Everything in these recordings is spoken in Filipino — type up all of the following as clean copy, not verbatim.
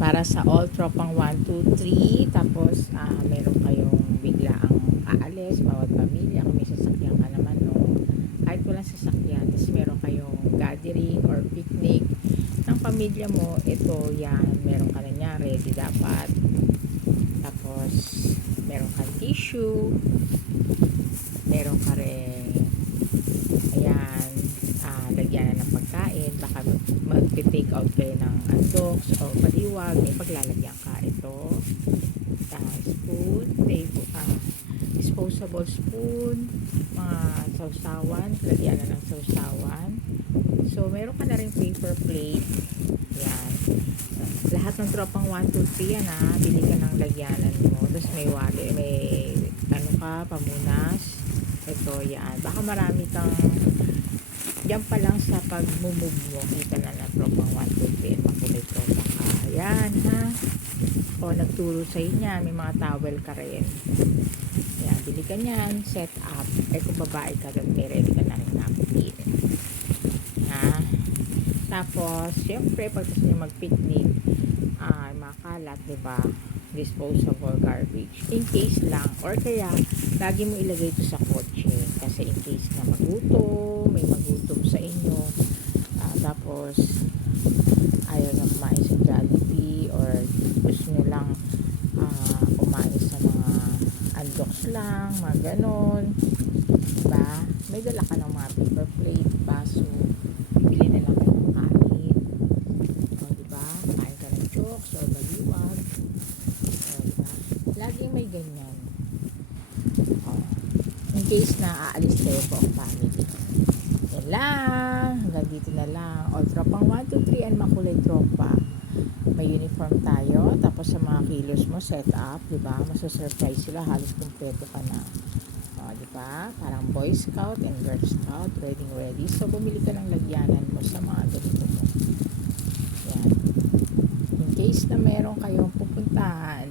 para sa all tropang 1, 2, 3. Tapos meron kayong biglaang aalis, bawat pamilya, kung may sasakyan ka naman, no, kahit walang sasakyan, tapos meron kayong gathering or picnic ng pamilya mo, ito yan, meron ka na niya ready dapat. Tapos meron kang tissue, meron ka rin, ayan, lagyan na ng pagkain, baka mag-take out kayo ng andoks o baliwag, may paglalagyan ka. Ito, spoon, table, disposable spoon, mga sausawan, lagyan na ng sausawan. So meron ka na rin paper plate, yan, lahat ng tropang 1, 2, 3 yan, bili ka ng lagyanan mo, tapos may wali, may ano ka, pamunas. Ito yan, baka marami kang yan pa lang sa pag-move mo, kita na ng tropang 1, 2, 3, makulay tropa ka, yan ha. O nagturo sa inyo, may mga towel ka rin, yan, bili ka nyan, set up. Kung babae ka rin, may ready ka na rin napin, ha. Tapos syempre pag gusto nyo mag-picnic, makalat, diba, disposable garbage in case lang, or kaya lagi mo ilagay ito sa kotse kasi in case na may magutom sa inyo, tapos ayaw na kumain sa Jollibee or gusto nyo lang kumain sa mga andoks lang, mga ganon, diba, may dala ka ng mga paper plate, baso, bili na lang kayo ng kanin, o diba, kain ka ng chokes or baliwag, o diba, laging may ganyan. In case na aalis kayo po ang family. Yan lang, hanggang dito na lang. All tropang 1, 2, 3 and makulay tropa, may uniform tayo. Tapos sa mga kilos mo set up, diba, masasurprise sila, halos kumpleto ka na, diba, parang Boy Scout and Girl Scout, ready. So bumili ka ng lagyanan mo sa mga ganito mo, yan, in case na meron kayong pupuntahan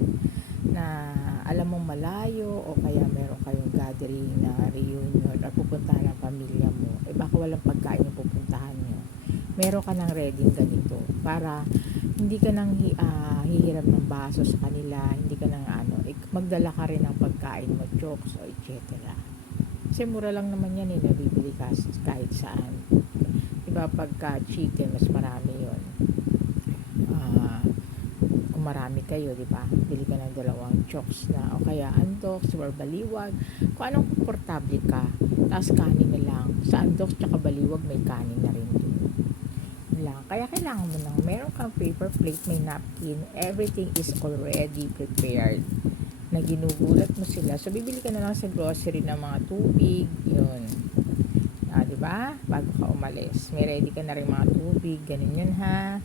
na alam mong malayo, o kaya meron kayong gathering na reunion or pupuntahan ng pamilya mo, baka walang pagkain yung pupuntahan nyo, meron ka ng ready ganito para hindi ka nang hihiram ng baso sa kanila, hindi ka nang magdala ka rin ng pagkain mo, jokes o etc. Kasi mura lang naman yan, nabibili ka kahit saan, diba, pagka chicken mas marami yun, kung marami kayo, diba, bili ka ng 2 chokes na, o kaya andoks or baliwag, kung anong komportable ka, tapos kanin na lang, sa andoks tsaka baliwag may kanin na rin doon lang. Kaya kailangan mo nang meron kang paper plate, may napkin, everything is already prepared, na ginugulat mo sila. So bibili ka na lang sa grocery ng mga tubig, yun, diba, bago ka umalis may ready ka na rin mga tubig, ganun yun ha.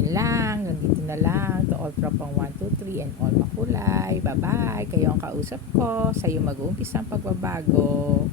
Yun lang, nandito na lang to all tropang 1, 2, 3 and all makulay. Bye bye, kayo ang kausap ko, sa'yo mag-uumpisa ang pagbabago.